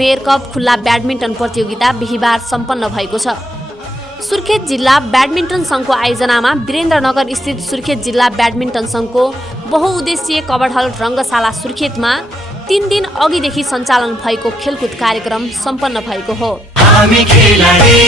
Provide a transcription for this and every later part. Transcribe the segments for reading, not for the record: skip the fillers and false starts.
Mayor cup खुल्ला badminton प्रतियोगिता बिहीबार सम्पन्न भएको छ। सुर्खेत जिल्ला ब्याडमिन्टन सङ्घको आयोजनामा वीरेन्द्रनगर स्थित सुर्खेत जिल्ला ब्याडमिन्टन सङ्घको बहुउद्देश्यीय कबड हल रङ्गशाला सुर्खेतमा 3 दिन अघिदेखि सञ्चालन भएको खेलकुद कार्यक्रम सम्पन्न भएको हो। हामी खेलाडी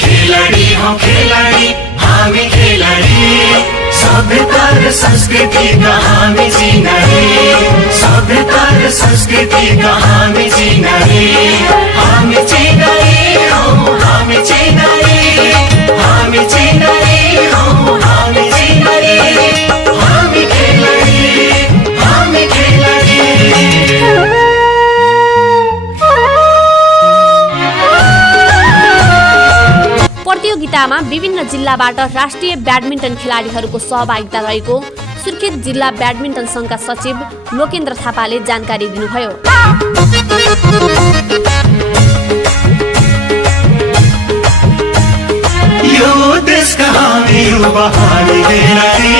खेलाडी हौ खेलाडी हामी खेलाडी सभ्यता र संस्कृतिका हामी चिनारी सभ्यता र संस्कृतिका हामी चिनारी हामी चिनारी हौ हामी चिनारी हामी चिनारी हौ हामी चिनारी हामी खेलाडी हामी खेलाडी। प्रतियोगितामा विभिन्न जिल्लाबाट राष्ट्रिय ब्याडमिन्टन खेलाडीहरूको सहभागिता रहेको सुर्खेत जिल्ला ब्याडमिन्टन सङ्घका सचिव लोकेन्द्र थापाले जानकारी दिनुभयो। यो देशका हामी युवा हामी खेलाडी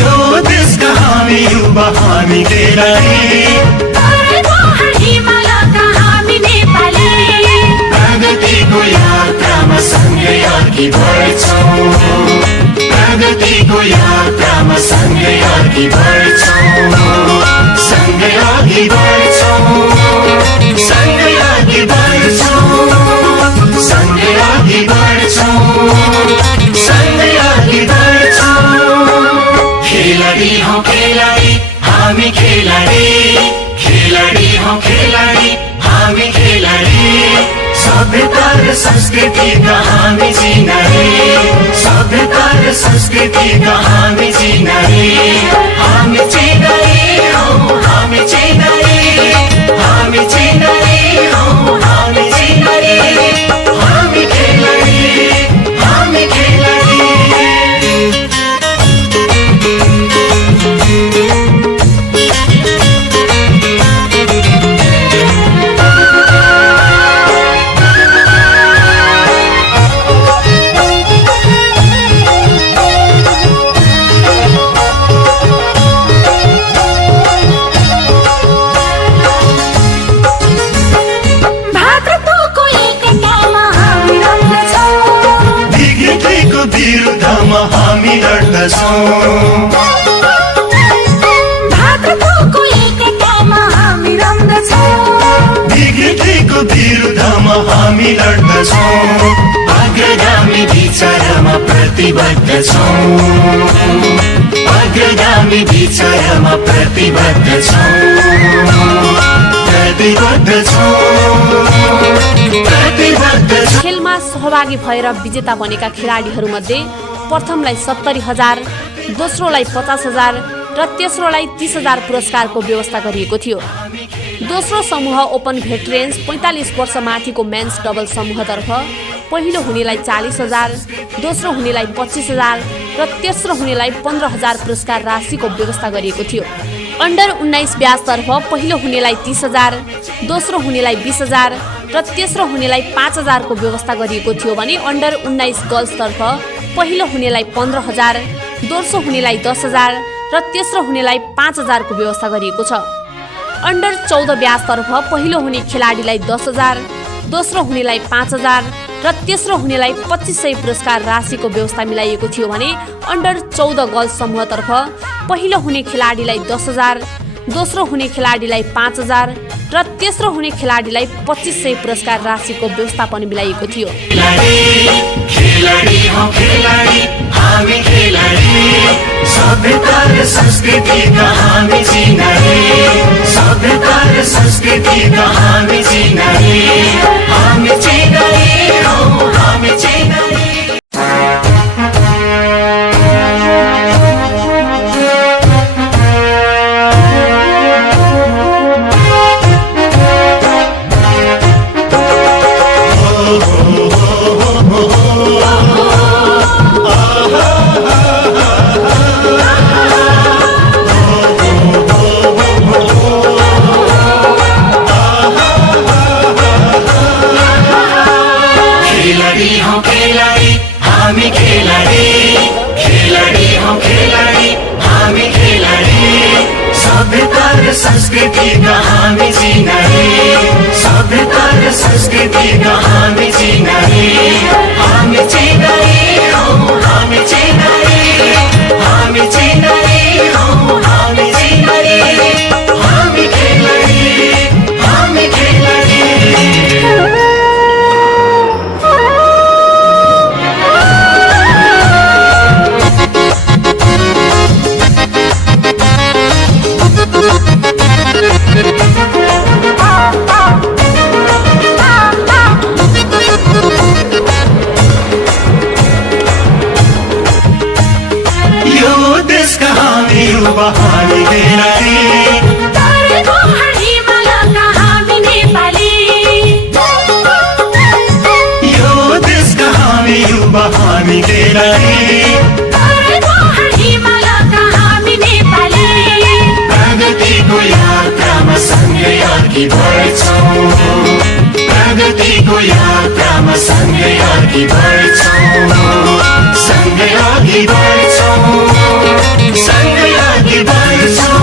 यो देशका हामी युवा हामी खेलाडी प्रगतिको यात्रामा सँगै अघि बढ्छौँ प्रगतिको यात्रामा सँगै अघि बढ्छौँ सँगै अघि बढ्छौँ सँगै अघि बढ्छौँ सँगै अघि बढ्छौँ सँगै अघि बढ्छौँ। खेलाडी हौ खेलाडी हामी खेलाडी खेलाडी हौ खेलाडी हामी खेलाडी सभ्यता र संस्कृतिका हामी चिनारी सभ्यता र संस्कृतिका हामी चिनारी हामी चिनारी हौ हामी चिनारी हामी चिनारी हौ हामी चिनारी हामी खेलाडी हामी खेलाडी। विरुद्धमा हामी लड्दछौँ भातृत्वको एकतामा हामी रम्दछौँ विकृतिको विरुद्धमा हामी लड्दछौँ अग्रगामी विचारमा प्रतिबद्ध छौँ अग्रगामी विचारमा प्रतिबद्ध छौँ प्रतिबद्ध छौँ प्रतिबद्ध छौँ। खेलमा सहभागी भएर विजेता बनेका खेलाडीहरूमध्ये प्रथमलाई 70,000, दोस्रोलाई 50,000 र तेस्रोलाई 30,000 पुरस्कारको व्यवस्था गरिएको थियो। दोस्रो समूह ओपन भेटरेन्स 45 वर्ष माथिको मेन्स डबल समूहतर्फ पहिलो हुनेलाई 40,000, दोस्रो हुनेलाई 25,000 र तेस्रो हुनेलाई 15,000 पुरस्कार राशिको व्यवस्था गरिएको थियो। अन्डर 19 ब्याचतर्फ पहिलो हुनेलाई 30,000, दोस्रो हुनेलाई 20,000 र तेस्रो हुनेलाई 5,000 को व्यवस्था गरिएको थियो भने अन्डर 19 गर्ल्सतर्फ पहिलो हुनेलाई 15,000, दोस्रो हुनेलाई 10,000 र तेस्रो हुनेलाई 5,000 को व्यवस्था गरिएको छ। अन्डर 14 ब्याचतर्फ पहिलो हुने खेलाडीलाई 10,000, दोस्रो हुनेलाई 5,000 र तेस्रो हुनेलाई 2500 पुरस्कार राशिको व्यवस्था मिलाइएको थियो भने अन्डर 14 गर्ल्स समूहतर्फ पहिलो हुने खेलाडीलाई 10,000, दोस्रो हुने खेलाडीलाई 5,000 र तेस्रो हुने खेलाडीलाई 2500 पुरस्कार राशिको व्यवस्थापन मिलाइएको थियो। सभ्यता र संस्कृतिका हामी चिनारी सभ्यता र संस्कृतिका हामी चिनारी हामी चिनारी हौ हामी चिनारी। Okay. संस्कृति का हामी चिनारी सभ्यता र संस्कृति का हामी चिनारी हामी चिनारी हौ हामी चिनारी हामी चिनारी हौ हामी चिनारी हामी खेलाडी हामी खेलाडी युवा हामी खेलाडी तरेको हिमालका हामी नेपाली यो देशका हामी युवा हामी खेलाडी तरेको हिमालका हामी नेपाली प्रगतिको यात्रामा सँगै अघि बढ्छौँ प्रगतिको यात्रामा सँगै अघि बढ्छौँ सँगै अघि बढ्छौँ सँगै अघि बढ्छौँ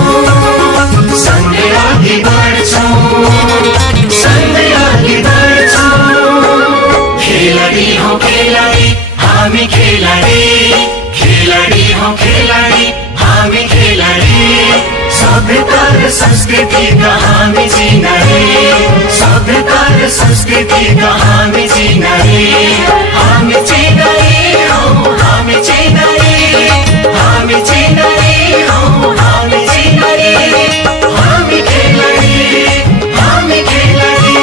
सँगै अघि बढ्छौँ सँगै अघि बढ्छौँ खेलाडी हौ खेलाडी हामी खेलाडी खेलाडी हौ खेलाडी हामी खेलाडी सभ्यता र संस्कृतिका हामी चिनारी सभ्यता र संस्कृतिका हामी चिनारी हामी चिनारी हौ हामी चिनारी हामी चिनारी हौ हामी चिनारी हामी खेलाडी हामी खेलाडी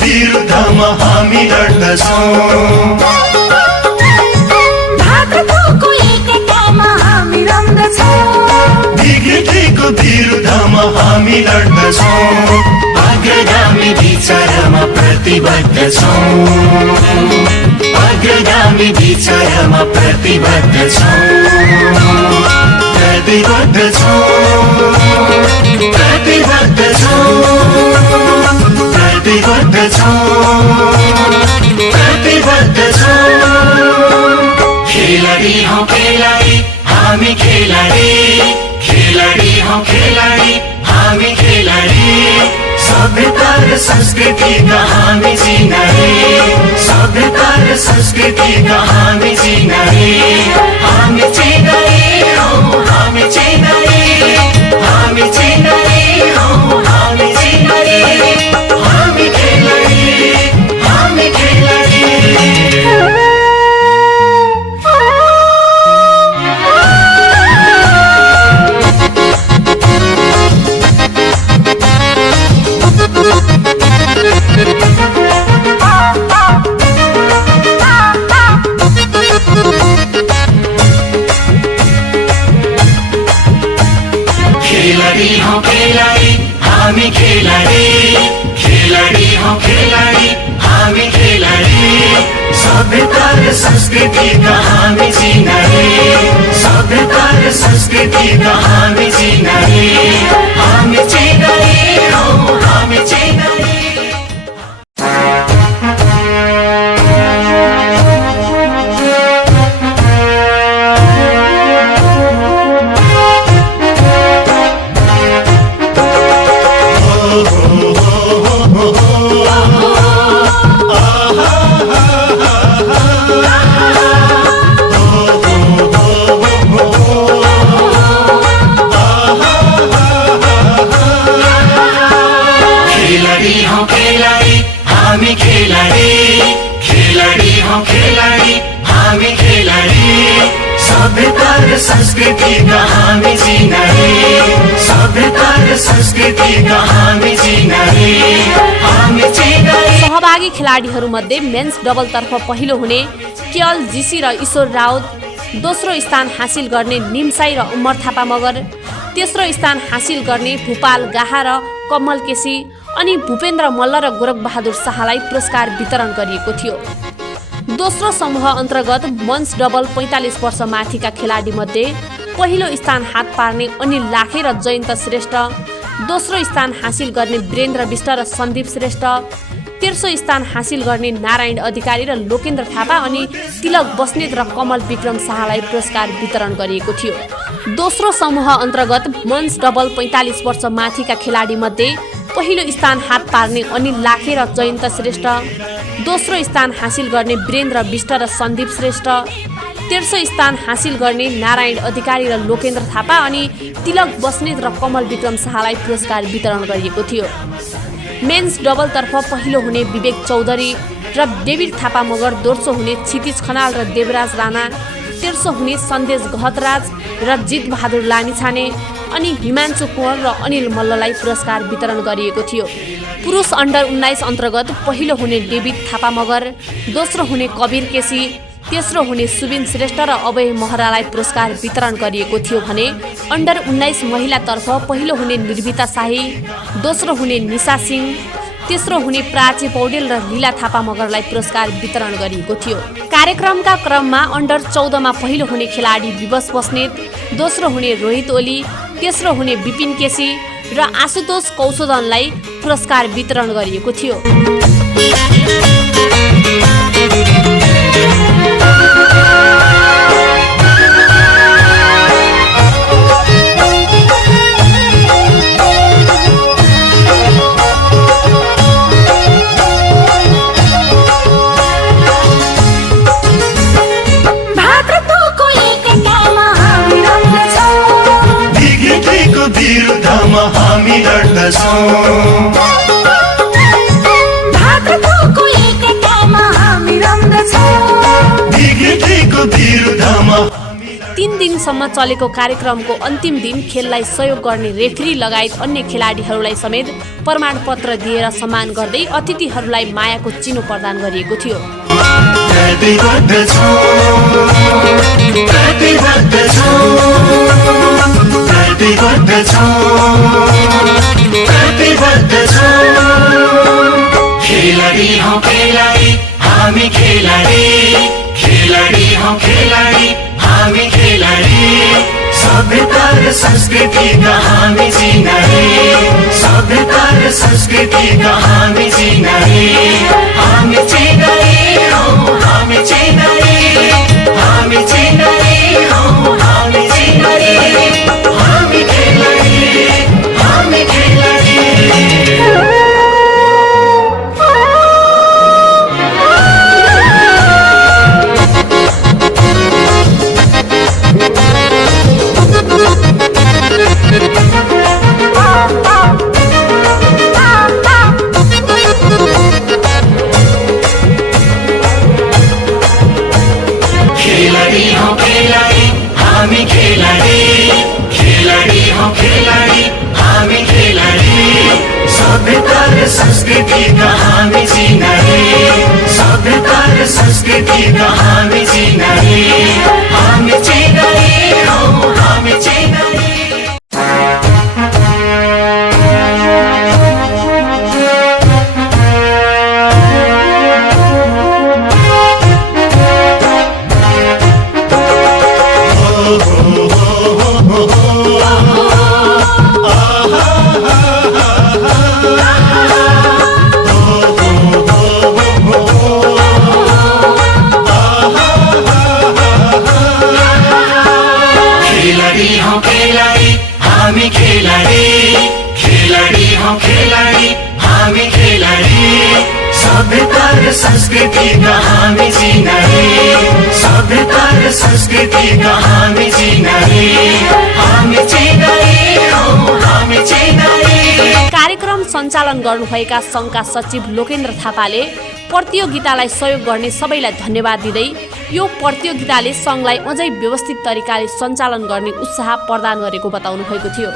विरुद्धमा हामी लड्दछौँ भातृत्वको एकतामा हामी रम्दछौँ विकृतिको विरुद्धमा हामी लड्दछौँ अग्रगामी विचारमा प्रतिबद्ध छौँ अग्रगामी विचारमा प्रतिबद्ध छौँ प्रतिबद्ध छौँ प्रतिबद्ध छौँ प्रतिबद्ध छौँ प्रतिबद्ध छौँ खेलाडी हौ खेलाडी हामी खेलाडी खेलाडी हौ खेलाडी हामी खेलाडी सभ्यता र संस्कृतिका हामी चिनारी सभ्यता र संस्कृतिका हामी चिनारी हामी चिनारी हौ हामी चिनारी हामी चिनारी हौ हामी चिनारी हामी खेलाडी हामी खेलाडी खेलाडी हौ खेलाडी हामी खेलाडी खेलाडी हौ खेलाडी हामी खेलाडी सभ्यता र संस्कृतिका हामी चिनारी सभ्यता र संस्कृतिका हामी चिनारी हामी चिनारी हौ हामी चिनारी हामी खेलाडी खेलाडी हौ खेलाडी हामी खेलाडी सभ्यता र संस्कृतिका हामी चिनारी सभ्यता र संस्कृतिका हामी चिनारी हामी चिनारी सहभागी खेलाडीहरूमध्ये मेन्स डबलतर्फ पहिलो हुने केएल जीसी र ईश्वर राउत, दोस्रो स्थान हासिल गर्ने निम्साई र उमर थापा मगर, तेस्रो स्थान हासिल गर्ने भूपाल गाहा र कमल केसी अनि भूपेन्द्र मल्ल र गोरखबहादुर शाहलाई पुरस्कार वितरण गरिएको थियो। दोस्रो समूह अन्तर्गत मन्स डबल 45 वर्ष माथिका खेलाडी मध्ये पहिलो स्थान हात पार्ने अनिल लाखे र जयन्त श्रेष्ठ, दोस्रो स्थान हासिल गर्ने वीरेन्द्र विष्ट र सन्दीप श्रेष्ठ, तेस्रो स्थान हासिल गर्ने नारायण अधिकारी र लोकेन्द्र थापा अनि तिलक बस्नेत र कमल विक्रम शाहलाई पुरस्कार वितरण गरिएको थियो। दोस्रो समूह अन्तर्गत मन्स डबल 45 वर्ष माथिका खेलाडी मध्ये पहिलो स्थान हात पार्ने अनिल लाखे र जयन्त श्रेष्ठ, दोस्रो स्थान हासिल गर्ने वीरेन्द्र विष्ट र सन्दीप श्रेष्ठ, तेस्रो स्थान हासिल गर्ने नारायण अधिकारी र लोकेन्द्र थापा अनि तिलक बस्नेत र कमल विक्रम शाहलाई पुरस्कार वितरण गरिएको थियो। मेन्स डबलतर्फ पहिलो हुने विवेक चौधरी र डेभिड थापा मगर, दोस्रो हुने क्षितिज खनाल र देवराज राणा, तेस्रो हुने सन्देश गहतराज र जित बहादुर लामिछाने अनि हिमांशु कुँवर र अनिल मल्ललाई पुरस्कार वितरण गरिएको थियो। पुरुष अन्डर 19 अन्तर्गत पहिलो हुने डेभिड थापा मगर, दोस्रो हुने कवीर केसी, तेस्रो हुने सुबिन श्रेष्ठ र अभय महरालाई पुरस्कार वितरण गरिएको थियो भने अन्डर 19 महिलातर्फ पहिलो हुने निर्भिता शाही, दोस्रो हुने निशा सिंह, तेस्रो हुने प्राची पौडेल र लीला थापा मगरलाई पुरस्कार वितरण गरिएको थियो। कार्यक्रमका क्रममा अन्डर 14 मा पहिलो हुने खेलाडी विवश बस्नेत, दोस्रो हुने रोहित ओली, तेस्रो हुने विपिन केसी र आशुतोष कौशोदनलाई पुरस्कार वितरण गरिएको थियो। विरुद्धमा हामी लड्दछौँ, भातृत्वको एकतामा हामी रम्दछौँ। विकृतिको विरुद्धमा 3 दिनसम्म चलेको कार्यक्रमको अन्तिम दिन खेललाई सहयोग गर्ने रेफ्री लगायत अन्य खेलाडीहरूलाई समेत प्रमाणपत्र दिएर सम्मान गर्दै अतिथिहरूलाई मायाको चिनो प्रदान गरिएको थियो। खेलाडी हौ खेलाडी हामी खेलाडी, खेलाडी हौ खेलाडी हामी खेलाडी, सभ्यता र संस्कृतिका हामी चिनारी, सभ्यता र संस्कृतिका हामी चिनारी, हामी चिनारी हौ हामी चिनारी, हामी चिनारी हौ हामी चिनारी, हामी खेलाडी हामी खेलाडी। खेलाडी हौ खेलाडी हामी खेलाडी, खेलाडी हौ खेलाडी हामी खेलाडी, सभ्यता र संस्कृतिका हामी चिनारी, सभ्यता र संस्कृतिका हामी चिनारी, हामी चिनारी हौ हामी चिनारी। हामी खेलाडी, खेलाडी हौ खेलाडी हामी खेलाडी, सभ्यता र संस्कृतिका हामी चिनारी, सभ्यता र संस्कृतिका हामी चिनारी, हामी चिनारी हौ हामी चिनारी। कार्यक्रम सञ्चालन गर्नुभएका सङ्घका सचिव लोकेन्द्र थापाले प्रतियोगितालाई सहयोग गर्ने सबैलाई धन्यवाद दिँदै यो प्रतियोगिताले सङ्घलाई अझै व्यवस्थित तरिकाले सञ्चालन गर्ने उत्साह प्रदान गरेको बताउनु भएको थियो।